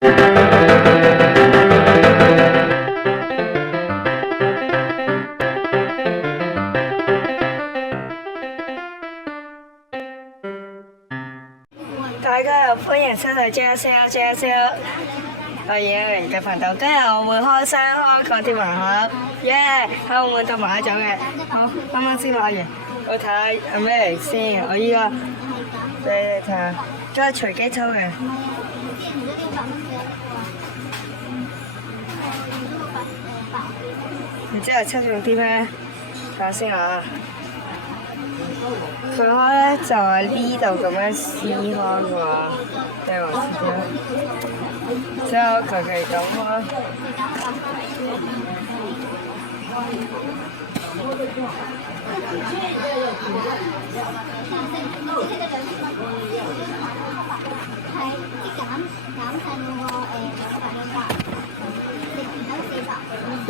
大家好，歡迎收睇 JSL。我而家嚟嘅頻道，今日我會開箱開個天盲盒，耶！喺澳門度買咗嘅，好，啱啱先買完，我睇下有咩嚟先。我依個俾你睇下，都係隨機抽嘅。然之後抽中啲咩？睇下先啊！佢開咧就係呢度咁樣撕開嘅話，俾我試下，之後求其咁開。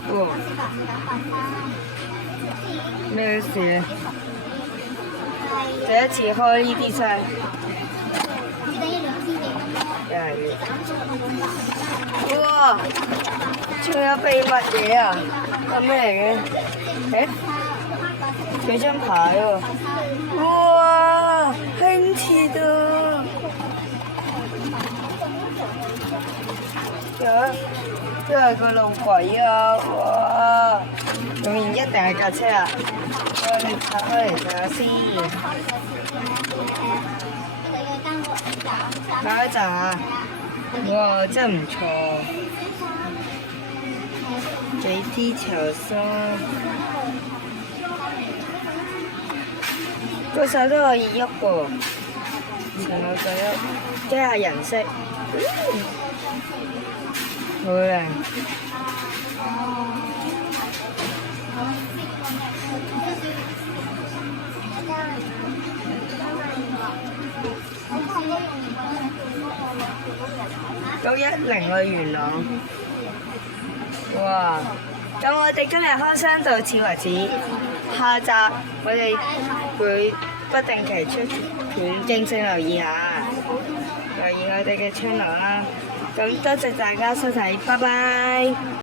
哦，咩事？第一次開呢啲真係，哇！仲有秘密嘢啊？係咩嚟嘅？誒，幾張牌喎！哇，輕鐵啊！都係個路軌啊！哇，裏面一定係架車啊！我哋拆開嚟睇下先。睇一陣啊！哇，真係唔錯，幾啲條衫，個手都可以喐喎，成個手喐，即係人色，好靚。910去元朗，哇！咁我哋今日開箱到此為止，下集我哋會不定期出片，敬請留意下，留意我哋嘅 channel 啦。咁多謝大家收睇，拜拜。